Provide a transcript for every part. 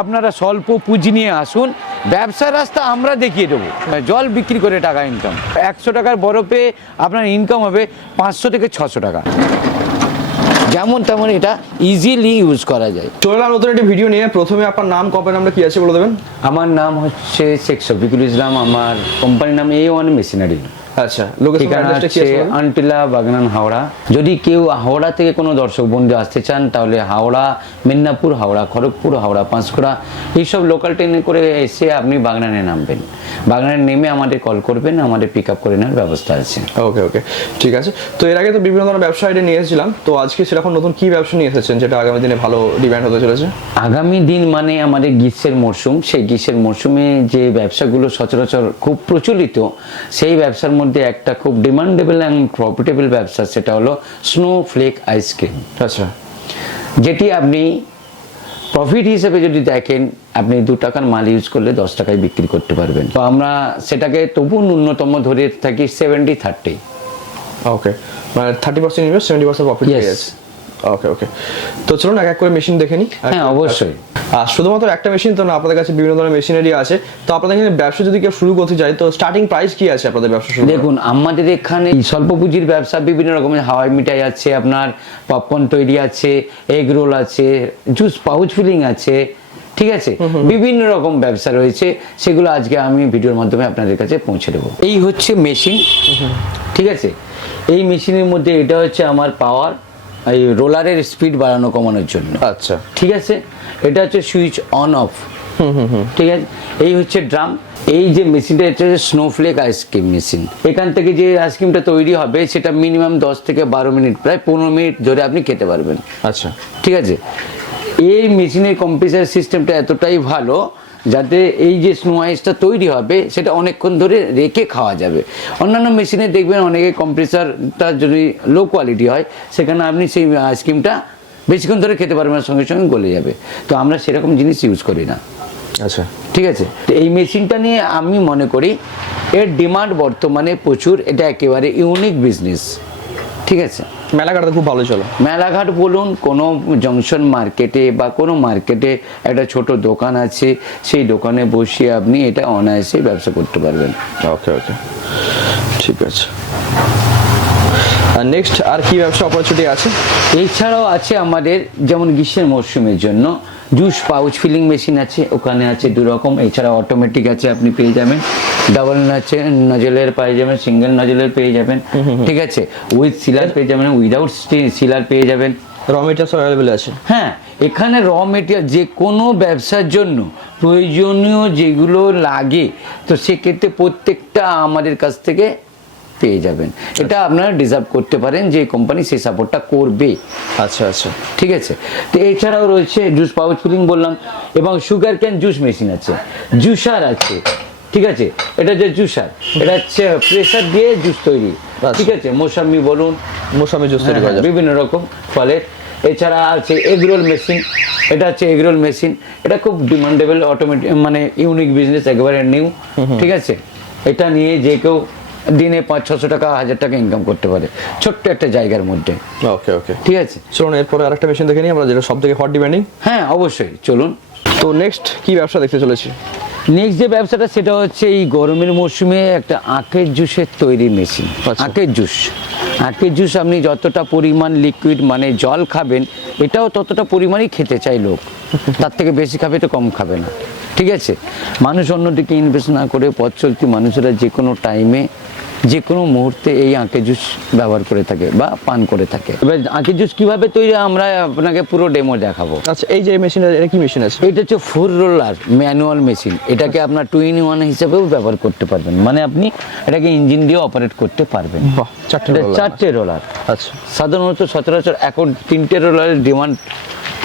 আপনারা স্বল্প পুঁজি নিয়ে আসুন, ব্যবসার রাস্তা আমরা দেখিয়ে দেবো। জল বিক্রি করে টাকা ইনকাম, 100 টাকার বরফে আপনার ইনকাম হবে 500 থেকে 600 টাকা, যেমন তেমন এটা ইজিলি ইউজ করা যায়। চললাম নতুন একটি ভিডিও নিয়ে। প্রথমে আপনার নাম, কোম্পানির নামটা কি আছে বলে দেবেন? আমার নাম হচ্ছে শেখ শফিকুল ইসলাম, আমার কোম্পানির নাম A1 মেশিনারি। আচ্ছা, লোকেশন অ্যাড্রেসটা কি আছে? আন্টিলা বাগনান, হাওড়া। যদি কেউ হাওড়া থেকে কোনো দর্শক বন্ধু আসতে চান তাহলে হাওড়া, মেদিনীপুর, হাওড়া, খড়গপুর, হাওড়া, পাঁশকুড়া এইসব লোকাল ট্রেনে করে এসে আপনি বাগনানে নামবেন। বাগনানে নেমে আমাদের কল করবেন, আমাদের পিক আপ করে নেওয়ার ব্যবস্থা আছে। ওকে ওকে, ঠিক আছে। তো এর আগে তো বিভিন্ন ধরনের ব্যবসা আইডিয়া নিয়ে এসেছিলাম, তো আজকে সেরকম নতুন কি ব্যবসা নিয়ে এসেছেন যেটা আগামী দিনে ভালো ডিমান্ড হতে চলেছে? আগামী দিন মানে আমাদের গ্রীষ্মের মরশুম, সেই গ্রীষ্মের মরশুমে যে ব্যবসাগুলো সচরাচর খুব প্রচলিত, সেই ব্যবসার মধ্যে একটা খুব ডিমান্ডেবল অ্যান্ড প্রফিটেবল ব্যবসা, সেটা হলো স্নোফ্লেক আইসক্রিম। আচ্ছা, যেটি আপনি প্রফিট হিসেবে যদি দেখেন, আপনি 2 টাকার মাল ইউজ করলে 10 টাকায় বিক্রি করতে পারবেন। তো আমরা সেটাকে তবু ন্যূনতম ধরে থাকি 70-30। ওকে, মানে 30% ইনভেস্ট, 70% প্রফিট পেয়ে যাচ্ছে। ওকে ওকে, তো চলুন এক এক করে মেশিন দেখে নিই। হ্যাঁ, অবশ্যই। আর শুধুমাত্র একটা মেশিন তো না, আপনাদের কাছে বিভিন্ন ধরনের মেশিনারি আছে। তো আপনাদের এখানে ব্যবসা যদি কেউ শুরু করতে চায়, তো স্টার্টিং প্রাইস কি আছে আপনাদের ব্যবসা শুরু? দেখুন, আমাদের এখানে স্বল্প পুঁজির ব্যবসা বিভিন্ন রকমের, হাওয়াই মিঠাই আছে, আপনার পপকর্ন তৈরি আছে, এগ রোল আছে, জুস পাউচ ফিলিং আছে, ঠিক আছে, বিভিন্ন রকম ব্যবসা রয়েছে। সেগুলো আজকে আমি ভিডিওর মাধ্যমে আপনাদের কাছে পৌঁছে দেবো। এই হচ্ছে মেশিন, ঠিক আছে। এই মেশিনের মধ্যে এটা হচ্ছে আমার পাওয়ার, এই রোলারের স্পিড বাড়ানো কমানোর জন্য। আচ্ছা, ঠিক আছে। এটা হচ্ছে সুইচ অন অফ, ঠিক আছে। এই হচ্ছে ড্রাম। এই যে মেশিনটা, এটা হচ্ছে স্নোফ্লেক আইসক্রিম মেশিন। এখান থেকে যে আইসক্রিমটা তৈরি হবে সেটা মিনিমাম 10 থেকে 12 মিনিট, প্রায় 15 মিনিট ধরে আপনি খেতে পারবেন। আচ্ছা, ঠিক আছে। এই মেশিনের কম্প্রেসার সিস্টেমটা এতটাই ভালো যাতে এই যে স্নো আইসটা তৈরি হবে সেটা অনেকক্ষণ ধরে রেখে খাওয়া যাবে। অন্যান্য মেশিনে দেখবেন অনেকে কম্প্রেসারটা যদি লো কোয়ালিটি হয়, সেখানে আপনি সেই আইসক্রিমটা বেশিক্ষণ ধরে খেতে পারবেন না, সঙ্গে সঙ্গে গলে যাবে। তো আমরা সেরকম জিনিস ইউজ করি না। আচ্ছা, ঠিক আছে। তো এই মেশিনটা নিয়ে আমি মনে করি এর ডিমান্ড বর্তমানে প্রচুর, এটা একেবারে ইউনিক বিজনেস। ঠিক আছে। মেলাঘাটে খুব ভালো চলে। মেলাঘাট বলুন, কোনো জংশন মার্কেটে বা কোনো মার্কেটে একটা ছোট দোকান আছে, সেই দোকানে বসিয়ে আপনি এটা অনায়াসে ব্যবসা করতে পারবেন। ওকে ওকে, ঠিক আছে। আর নেক্সট আর কি ব্যবসা অপরচুনিটি আছে? এছাড়াও আছে আমাদের, যেমন গ্রীষ্মের মরশুমের জন্য জুস পাউচ ফিলিং মেশিন আছে, ওখানে আছে 2 রকম। এছাড়া অটোমেটিক আছে, আপনি পেয়ে যাবেন। ডাবল নজলের পেয়ে যাবেন, সিঙ্গেল নজলের পেয়ে যাবেন, ঠিক আছে। উইথ সিলার পেয়ে যাবেন, উইদাউট সিলার পেয়ে যাবেন। র মেটেরিয়ালস অ্যাভেলেবল আছে। হ্যাঁ, এখানে র মেটেরিয়াল যে কোনো ব্যবসার জন্য প্রয়োজনীয় যেগুলো লাগে, তো সেক্ষেত্রে প্রত্যেকটা আমাদের কাছ থেকে পেয়ে যাবেন। এটা আপনারা ডিজার্ভ করতে পারেন যে কোম্পানি সেই সাপোর্টটা করবে। আচ্ছা আচ্ছা, ঠিক আছে। তো এছাড়াও রয়েছে জুস পাউচ ফিলিং বললাম, এবং সুগার ক্যান জুস মেশিন আছে, জুসার আছে, ঠিক আছে। এটা যে জুসার, এটা হচ্ছে প্রেসার দিয়ে জুস তৈরি, ঠিক আছে। মৌসাম্মি বলুন, মৌসাম্মি জুস তৈরি করা যায়, বিভিন্ন রকম ফলের। এছাড়া আছে এগরোল মেশিন, এটা হচ্ছে এগরোল মেশিন। এটা খুব ডিমান্ডেবল, অটোমেটিক, মানে ইউনিক বিজনেস, একেবারে নিউ, ঠিক আছে। এটা নিয়ে যে কেউ দিনে 500-600 টাকা, 1000 টাকা ইনকাম করতে পারে ছোট্ট একটা জায়গার মধ্যে। ওকে ওকে, ঠিক আছে। চলুন এরপরে আরেকটা মেশিন দেখে নিই আমরা, যেটা সব থেকে হট ডিমান্ডিং। হ্যাঁ, অবশ্যই, চলুন। তো নেক্সট কি ব্যবসা দেখতে চলেছি? নেক্সট যে ব্যবসাটা, সেটা হচ্ছে এই গরমের মরশুমে একটা আখের জুসের তৈরি মেশিন। আখের জুস, আখের জুস আপনি যতটা পরিমাণ লিকুইড মানে জল খাবেন, এটাও ততটা পরিমাণই খেতে চাই লোক, তার থেকে বেশি খাবে তো কম খাবে না। ঠিক আছে। মানুষ অন্যদিকে ইনভেস্ট না করে পথ চলতি মানুষেরা যে কোনো টাইমে, যে কোনো মুহূর্তে এই আখের জুস ব্যবহার করে থাকে বা পান করে থাকে। এবার আখের জুস কীভাবে তৈরি আমরা আপনাকে পুরো ডেমো দেখাবো। আচ্ছা, এই যে মেশিন, এটা কি মেশিন আছে? এটা হচ্ছে 4 রোলার ম্যানুয়াল মেশিন। এটাকে আপনার 2-in-1 হিসেবেও ব্যবহার করতে পারবেন, মানে আপনি এটাকে ইঞ্জিন দিয়ে অপারেট করতে পারবেন। 4টে রোলার। আচ্ছা, সাধারণত সচরাচর এখন 3টে রোলারের ডিমান্ড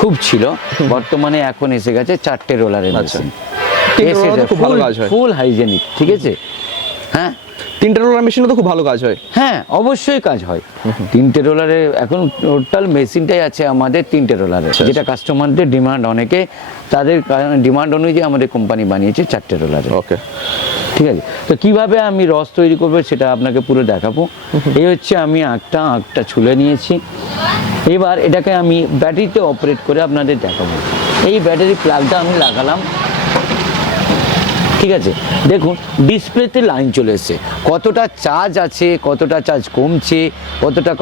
খুব ছিল, বর্তমানে এখন এসে গেছে 4টে রোলারের মেশিন। ফুল হাইজেনিক, ঠিক আছে। হ্যাঁ, 3টে রোলার মেশিনে তো খুব ভালো কাজ হয়। হ্যাঁ, অবশ্যই কাজ হয়। 3টে রোলারে এখন টোটাল মেশিনটাই আছে আমাদের 3টে রোলারে, যেটা কাস্টমারদের ডিমান্ড, অনেকে তাদের ডিমান্ড অনুযায়ী আমাদের কোম্পানি বানিয়েছে 4টে রোলারে। ওকে, ঠিক আছে। তো কিভাবে আমি রস তৈরি করবো সেটা আপনাকে পুরো দেখাবো। এই হচ্ছে আমি আখটা ছুলে নিয়েছি। এবার এটাকে আমি ব্যাটারিতে অপারেট করে আপনাদের দেখাবো। এই ব্যাটারি প্লাগটা আমি লাগালাম, ঠিক আছে। দেখুন ডিসপ্লেতে লাইন চলে এসছে, কতটা চার্জ আছে, কতটা চার্জ কমছে, কতটা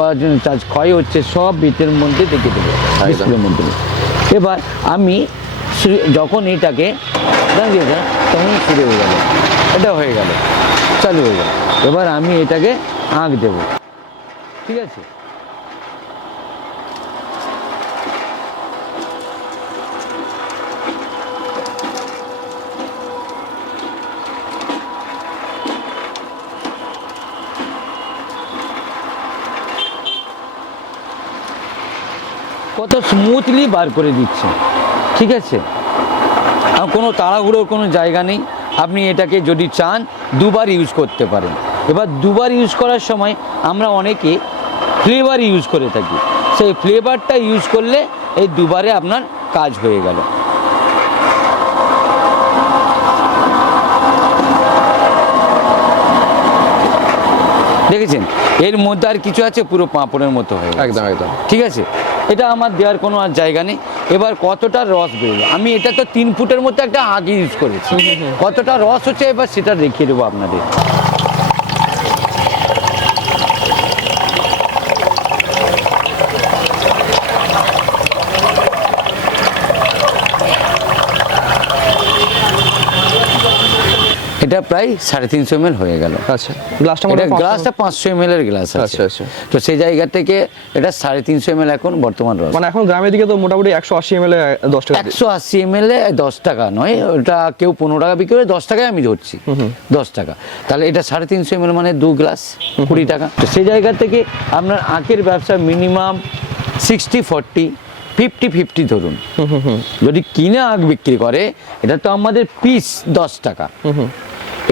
চার্জ ক্ষয় হচ্ছে, সব বিটের মধ্যে দেখে দেবো ডিসপ্লের মধ্যে। এবার আমি যখন এটাকে দাঁড়িয়ে যায় তখন শুরু হয়ে গেল, এটা হয়ে গেল, চালু হয়ে গেল। এবার আমি এটাকে আঁক দেব, ঠিক আছে। কত স্মুথলি বার করে দিচ্ছে, ঠিক আছে। আর কোনো তাড়াহুড়োর কোনো জায়গা নেই। আপনি এটাকে যদি চান দুবার ইউজ করতে পারেন। এবার দুবার ইউজ করার সময় আমরা অনেকে ফ্লেভার ইউজ করে থাকি, সেই ফ্লেভারটা ইউজ করলে এই দুবারে আপনার কাজ হয়ে গেল। দেখেছেন এর মধ্যে আর কিছু আছে, পুরো পাঁপড়ের মতো হয়ে গেছে। একদম একদম ঠিক আছে, এটা আমার দেওয়ার কোনো আর জায়গা নেই। এবার কতটা রস বেরোলো, আমি এটা তো 3 ফুটের মধ্যে একটা আগে ইউজ করেছি, কতটা রস হচ্ছে এবার সেটা দেখিয়ে দেবো আপনাদের। এটা প্রায় 350 ml হয়ে গেল। আচ্ছা, গ্লাসটা এটা গ্লাসটা 500 ml এর গ্লাস আছে। আচ্ছা আচ্ছা। তো সেই জায়গা থেকে এটা 350 ml এখন বর্তমান রস। মানে এখন গ্রামের দিকে তো মোটামুটি 180 ml 10 টাকা। 180 ml 10 টাকা নয়, ওটা কেউ 15 টাকা বিক্রি করে, 10 টাকায় আমি ধরছি, 10 টাকা। তাহলে এটা 350 ml মানে 2 গ্লাস 20 টাকা। তো সেই জায়গা থেকে আপনার আখের ব্যবসা মিনিমাম 60-40, 50-50 ধরুন। যদি কিনে আখ বিক্রি করে, এটা তো আমাদের পিস 10 টাকা।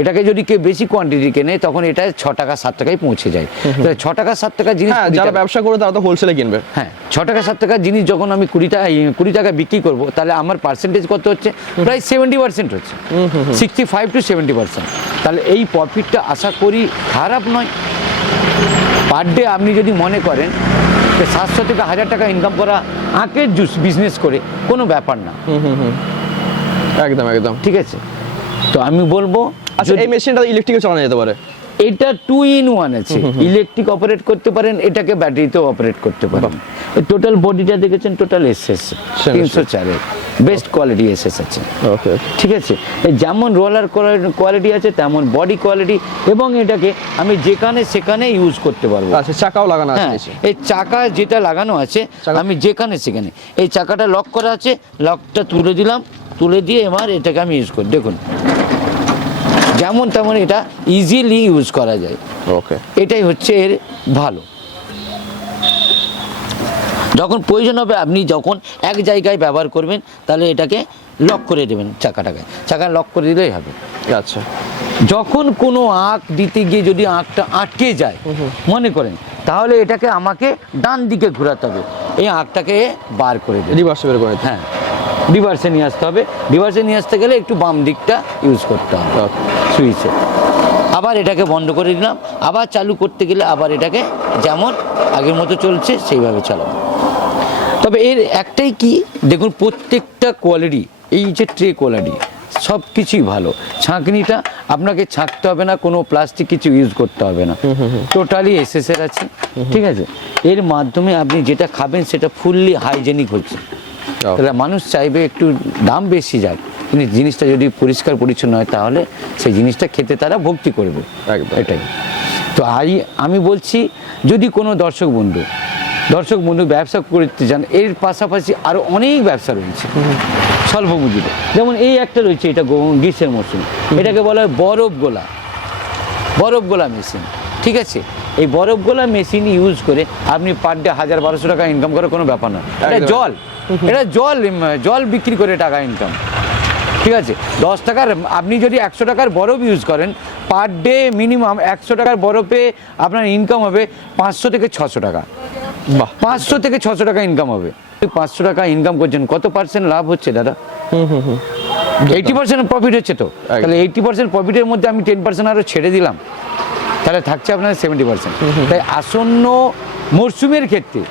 এটাকে যদি কেউ বেশি কোয়ান্টিটি কেনে তখন এটা 6 টাকা 7 টাকায় পৌঁছে যায়। 6 টাকা 7 টাকা জিনিস যারা ব্যবসা করে তারা তো হোলসেলে কিনবে। হ্যাঁ, 6 টাকা 7 টাকার জিনিস যখন আমি 20 টাকা বিক্রি করব, তাহলে আমার পার্সেন্টেজ কত হচ্ছে? প্রায় 70% হচ্ছে, 65-70%। তাহলে এই প্রফিটটা আশা করি খারাপ নয়। পার ডে আপনি যদি মনে করেন 700 থেকে 1000 টাকা ইনকাম করা আখের জুস বিজনেস করে কোনো ব্যাপার না। একদম একদম ঠিক আছে, তো আমি বলবো আচ্ছা এই মেশিনটা ইলেকট্রিকে চালানো যেতে পারে? এটা 2 in 1 আছে, ইলেকট্রিক অপারেট করতে পারেন, এটাকে ব্যাটারিতেও অপারেট করতে পারেন। টোটাল বডিটা দেখেছেন, টোটাল এসএস 304 এর বেস্ট কোয়ালিটি এসএস আছে। ওকে, ঠিক আছে, এই যেমন রোলার কোয়ালিটি আছে তেমন বডি কোয়ালিটি, এবং এটাকে আমি যেখানে সেখানে ইউজ করতে পারবো। আচ্ছা, চাকাও লাগানো আছে? হ্যাঁ, এই চাকা যেটা লাগানো আছে আমি যেখানে সেখানে, এই চাকাটা লক করা আছে, লকটা তুলে দিলাম, তুলে দিয়ে এবার এটাকে আমি ইউজ করি। দেখুন যেমন তেমন এটা ইজিলি ইউজ করা যায়। ওকে, এটাই হচ্ছে এর ভালো। যখন প্রয়োজন হবে আপনি যখন এক জায়গায় ব্যবহার করবেন, তাহলে এটাকে লক করে দেবেন, চাকা লক করে দিলেই হবে। আচ্ছা, যখন কোনো আঁক দিতে গিয়ে যদি আঁকটা আটকে যায় মনে করেন, তাহলে এটাকে আমাকে ডান দিকে ঘোরাতে হবে, এই আঁকটাকে বার করে দেবে, রিভার্সে বের করে। হ্যাঁ, রিভার্সে নিয়ে আসতে হবে। রিভার্সে নিয়ে আসতে গেলে একটু বাম দিকটা ইউজ করতে হবে সুইচে। আবার এটাকে বন্ধ করে দিলাম, আবার চালু করতে গেলে আবার এটাকে যেমন আগের মতো চলছে সেইভাবে চালাবো। তবে এর একটাই কি, দেখুন প্রত্যেকটা কোয়ালিটি, এই যে ট্রে কোয়ালিটি সব কিছুই ভালো। ছাঁকনিটা আপনাকে ছাঁকতে হবে না, কোনো প্লাস্টিক কিছু ইউজ করতে হবে না, টোটালি এসএসের আছে। ঠিক আছে, এর মাধ্যমে আপনি যেটা খাবেন সেটা ফুললি হাইজেনিক হচ্ছে। তাহলে মানুষ চাইবে একটু দাম বেশি যাক, কিন্তু জিনিসটা যদি পরিষ্কার পরিচ্ছন্ন হয় তাহলে সেই জিনিসটা খেতে তারা ভক্তি করবে। এটাই তো আমি বলছি, যদি কোনো দর্শক বন্ধু ব্যবসা করতে চান, এর পাশাপাশি আরও অনেক ব্যবসা রয়েছে স্বল্প পুঁজিতে। যেমন এই একটা রয়েছে, এটা গ্রীষ্মের মরশুম, এটাকে বলা হয় বরফ গোলা মেশিন। ঠিক আছে, এই বরফ গোলা মেশিন ইউজ করে আপনি পার ডে 1000-1200 টাকা ইনকাম করার কোনো ব্যাপার না। এটা জল বিক্রি করে টাকা ইনকাম। ঠিক আছে, 10 টাকার আপনি যদি 100 টাকার বরফ ইউজ করেন, পার ডে মিনিমাম 100 টাকার বরফে আপনার ইনকাম হবে 500 থেকে 600 টাকা। 500 থেকে 600 টাকা ইনকাম হবে। 500 টাকা ইনকাম করছেন, কত পার্সেন্ট লাভ হচ্ছে দাদা? 80% প্রফিট হচ্ছে। তো তাহলে 80% প্রফিটের মধ্যে আমি 10% আরও ছেড়ে দিলাম, তাহলে থাকছে আপনার 70%। তাই আসন্ন মরশুমের ক্ষেত্রে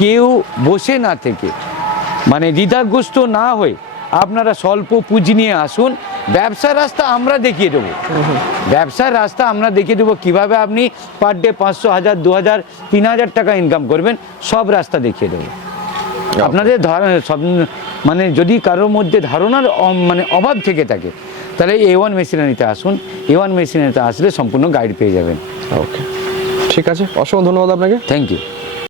কেউ বসে না থেকে মানে দ্বিধাগ্রস্ত না হয়ে আপনারা স্বল্প পুঁজি নিয়ে আসুন। ব্যবসার রাস্তা আমরা দেখিয়ে দেবো, ব্যবসার রাস্তা আমরা দেখিয়ে দেবো কীভাবে আপনি পার ডে 500, 1000, 2000, 3000 টাকা ইনকাম করবেন, সব রাস্তা দেখিয়ে দেবো। আপনাদের সব মানে যদি কারোর মধ্যে ধারণার মানে অভাব থেকে থাকে তাহলে A1 মেশিনারিতে আসুন। A1 মেশিনারিতে আসলে সম্পূর্ণ গাইড পেয়ে যাবেন। ওকে, ঠিক আছে, অসংখ্য ধন্যবাদ আপনাকে। Thank you.